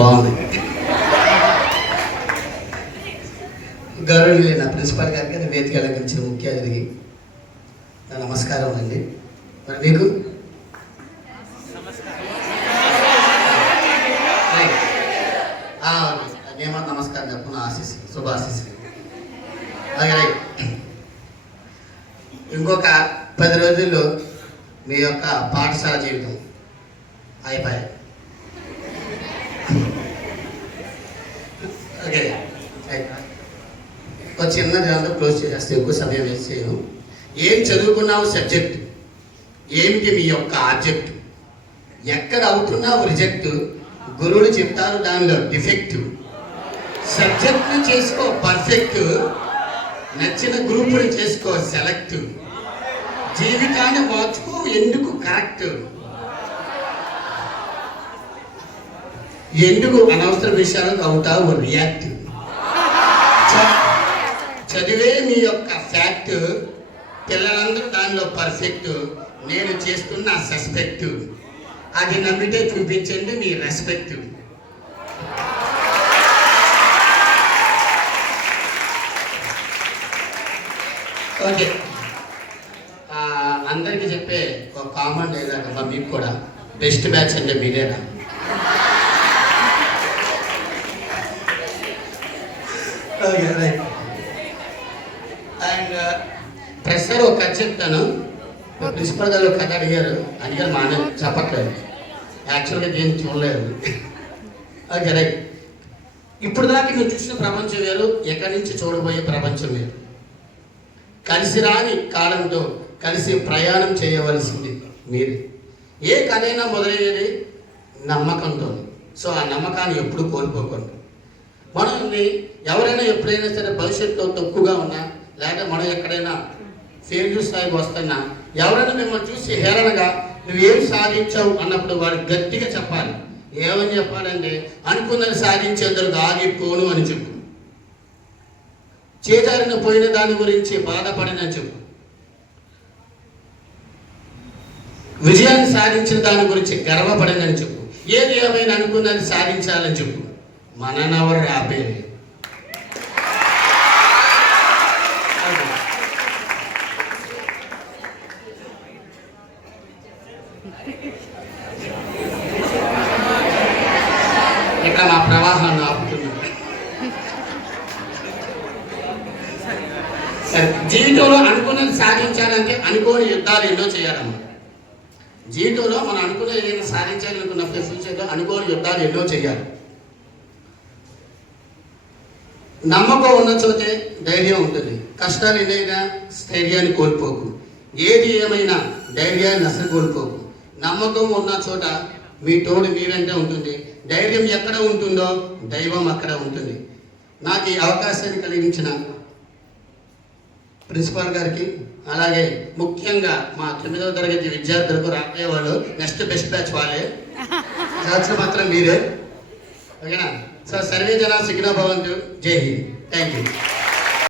బాగుంది. గౌరవనీయులైన ప్రిన్సిపాల్ గారికి వేదిక అలంకరించిన ముఖ్య అతిథికి నా నమస్కారం అండి. మరి మీకు నేమో నమస్కారం చెప్పు, నా ఆశీస్సు, శుభ ఆశీస్సు. అలాగే ఇంకొక 10 రోజుల్లో మీ యొక్క పాఠశాల జీవితం అయిపోయాయి. ఓకే, ఒక చిన్న దాంట్లో క్లోజ్ చేసేస్తే ఎక్కువ సమయం వేస్ట్ చేయను. ఏం చదువుకున్నావు సబ్జెక్ట్, ఏమిటి మీ యొక్క ఆబ్జెక్ట్, ఎక్కడ అవుతున్నావు రిజెక్ట్, గురువులు చెప్తారు దానిలో డిఫెక్ట్, సబ్జెక్ట్ని చేసుకో పర్ఫెక్ట్, నచ్చిన గ్రూపుని చేసుకో సెలెక్ట్, జీవితాన్ని మార్చుకో ఎందుకు కరెక్ట్, ఎందుకు అనవసర విషయాలకు అవుతావు రియాక్ట్, చదివే మీ యొక్క ఫ్యాక్ట్, పిల్లలందరూ దానిలో పర్ఫెక్ట్, నేను చేస్తున్న సస్పెక్ట్, అది నమ్మితే చూపించండి మీ రెస్పెక్ట్. ఓకే, అందరికీ చెప్పే ఒక కామన్ లేదమ్మా, మీకు కూడా బెస్ట్ బ్యాచ్ అంటే మీరేనా? Okay right. అండ్ ప్రొఫెసర్ ఒక కథ చెప్తాను. ప్రిన్సిపల్ గారు ఒక కథ అడిగారు మానే చెప్పట్లేదు, యాక్చువల్గా దీన్ని చూడలేదు. Okay right. ఇప్పుడు దాకా మీరు చూసిన ప్రపంచం వేరు, ఎక్కడి నుంచి చూడబోయే ప్రపంచం వేరు. కలిసి రాని కాలంతో కలిసి ప్రయాణం చేయవలసింది మీరు. ఏ కథైనా మొదలయ్యేది నమ్మకంతో. సో ఆ నమ్మకాన్ని ఎప్పుడు కోల్పోకండి. మనల్ని ఎవరైనా ఎప్పుడైనా సరే భవిష్యత్తులో తక్కువగా ఉన్నా, లేకపోతే మనం ఎక్కడైనా ఫెయిల్యూర్ స్థాయికి వస్తున్నా, ఎవరైనా మిమ్మల్ని చూసి హేళనగా నువ్వేం సాధించావు అన్నప్పుడు వాడికి గట్టిగా చెప్పాలి. ఏమని చెప్పాలంటే, అనుకున్నది సాధించేందుకు ఆగిపోను అని చెప్పు, చేజారిన పోయిన దాని గురించి బాధపడినని చెప్పు, విజయాన్ని సాధించిన దాని గురించి గర్వపడినని చెప్పు, ఏది ఏమైనా అనుకున్నది సాధించాలని చెప్పు, మననెవరు ఆపేది. ఇక్కడ నా ప్రవాహాన్ని ఆపుతున్నాను. సరే, జీవితంలో అనుకున్నది సాధించాలంటే అనుకోని యుద్ధాలు ఎన్నో చేయాలమ్మా. జీవితంలో మనం అనుకున్న ఏదైనా సాధించాలనుకున్నప్పుడు ఫ్యూచర్లో అనుకోని యుద్ధాలు ఎన్నో చేయాలి. నమ్మకం ఉన్న చోటే ధైర్యం ఉంటుంది. కష్టాలు ఏదైనా స్థైర్యాన్ని కోల్పోకు. ఏది ఏమైనా ధైర్యాన్ని అసలు కోల్పోకు. నమ్మకం ఉన్న చోట మీ తోడు మీ వెంటే ఉంటుంది. ధైర్యం ఎక్కడ ఉంటుందో దైవం అక్కడ ఉంటుంది. నాకు ఈ అవకాశాన్ని కలిగించిన ప్రిన్సిపాల్ గారికి, అలాగే ముఖ్యంగా మా 9వ తరగతి విద్యార్థులకు, రాబోయే వాళ్ళు నెక్స్ట్ బెస్ట్ బ్యాచ్ వాళ్ళే, సంవత్సరం మాత్రం మీరే. ఓకేనా? సో సర్వే జనా సుఖినో భవంతు. జై హింద్. Thank you.